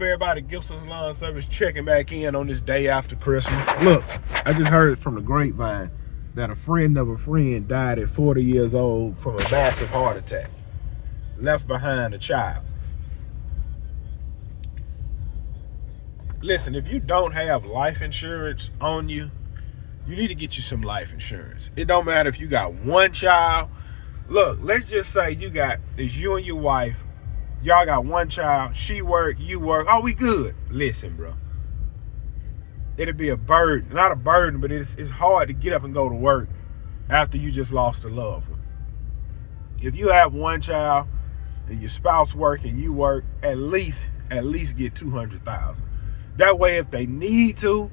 Everybody, Gibson's Lawn Service checking back in on this day after Christmas. Look, I just heard from the grapevine that a friend of a friend died at 40 years old from a massive heart attack. Left behind a child. Listen, if you don't have life insurance on you, you need to get you some life insurance. It don't matter if you got one child. Look, let's just say it's you and your wife. Y'all got one child. She work, you work. Oh, we good. Listen, bro. It'll be a burden. Not a burden, but it's hard to get up and go to work after you just lost a loved one. If you have one child and your spouse work and you work, at least get $200,000. That way, if they need to,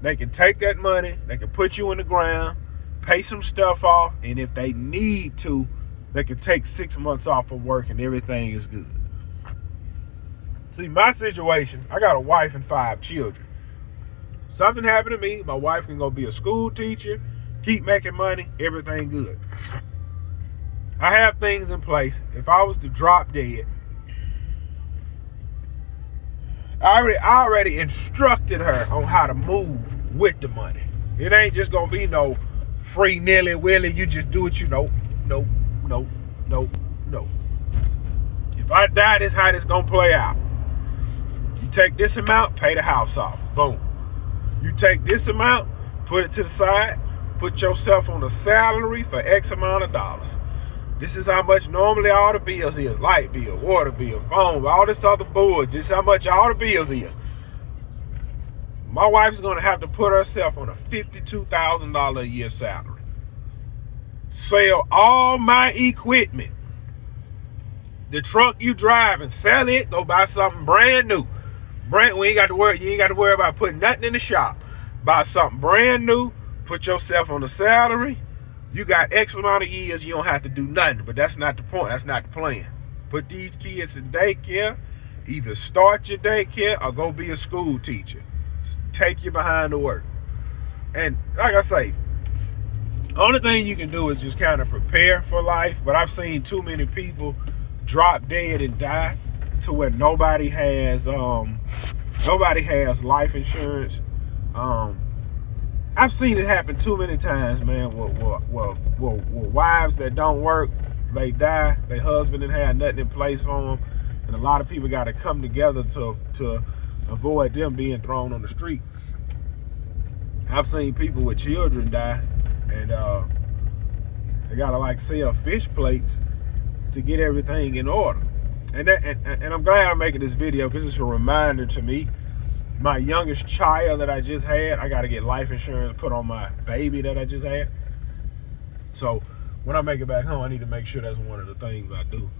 they can take that money, they can put you in the ground, pay some stuff off, and if they need to, they can take 6 months off of work and everything is good. See, my situation, I got a wife and 5 children. Something happened to me, my wife can go be a school teacher, keep making money, everything good. I have things in place. If I was to drop dead, I already instructed her on how to move with the money. It ain't just gonna be no free nilly-willy, you just do what you know. No. If I die, this is how this gonna play out. You take this amount, pay the house off. Boom. You take this amount, put it to the side, put yourself on a salary for X amount of dollars. This is how much normally all the bills is. Light bill, water bill, phone, all this other bullshit. This is how much all the bills is. My wife's gonna have to put herself on a $52,000 a year salary. Sell all my equipment. The truck you driving, sell it, go buy something brand new. You ain't got to worry about putting nothing in the shop. Buy something brand new, put yourself on a salary. You got X amount of years, you don't have to do nothing. But that's not the point. That's not the plan. Put these kids in daycare. Either start your daycare or go be a school teacher. Take you behind the work. And like I say, only thing you can do is just kind of prepare for life. But I've seen too many people drop dead and die to where nobody has life insurance. I've seen it happen too many times, man. With wives that don't work, they die. Their husband didn't have nothing in place for them, and a lot of people got to come together to avoid them being thrown on the street. I've seen people with children die, and they gotta like sell fish plates to get everything in order. And I'm glad I'm making this video because it's a reminder to me. My youngest child that I just had, I got to get life insurance put on my baby that I just had. So when I make it back home, I need to make sure that's one of the things I do.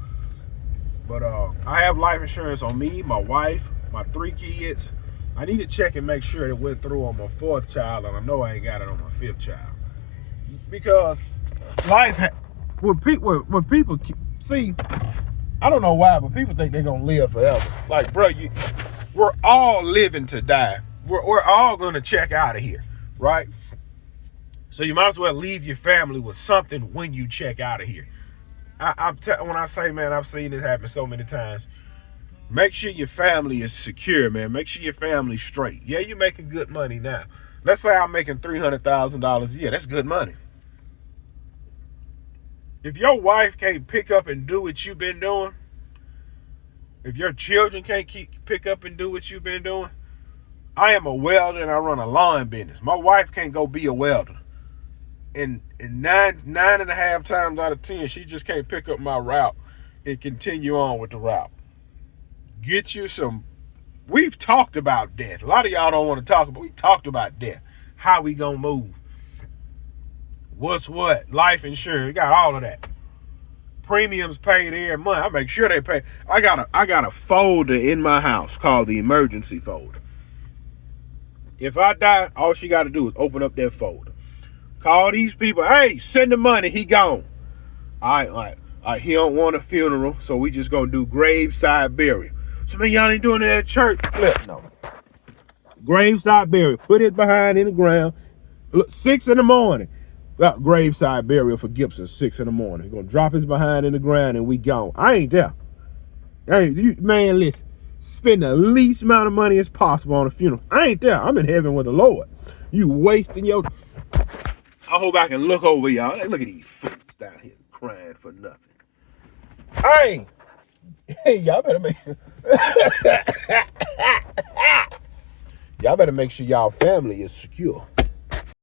But I have life insurance on me, my wife, my 3 kids. I need to check and make sure it went through on my 4th child, and I know I ain't got it on my 5th child. Because when people see, I don't know why, but people think they're gonna live forever. Like, bro, we're all living to die. We're all gonna check out of here, right? So you might as well leave your family with something when you check out of here. When I say, man, I've seen this happen so many times. Make sure your family is secure, man. Make sure your family's straight. Yeah, you're making good money now. Let's say I'm making $300,000 a year. That's good money. If your wife can't pick up and do what you've been doing, if your children can't pick up and do what you've been doing, I am a welder and I run a lawn business. My wife can't go be a welder. And 9.5 times out of 10, she just can't pick up my route and continue on with the route. Get you some. We've talked about death. A lot of y'all don't want to talk about. We talked about death. How we gonna move? What's what? Life insurance. We got all of that. Premiums paid every month. I make sure they pay. I got a folder in my house called the emergency folder. If I die, all she got to do is open up that folder. Call these people. Hey, send the money. He gone. All right. He don't want a funeral, so we just gonna do graveside burial. So man, y'all ain't doing it at church. No. Graveside burial. Put it behind in the ground. Look, 6 in the morning. Graveside burial for Gibson, 6 in the morning. Gonna drop his behind in the ground and we gone. I ain't there. Hey, man, listen. spend the least amount of money as possible on a funeral. I ain't there. I'm in heaven with the Lord. You wasting your... I hope I can look over y'all. Like, look at these fools down here crying for nothing. Hey, y'all better make y'all better make sure y'all family is secure.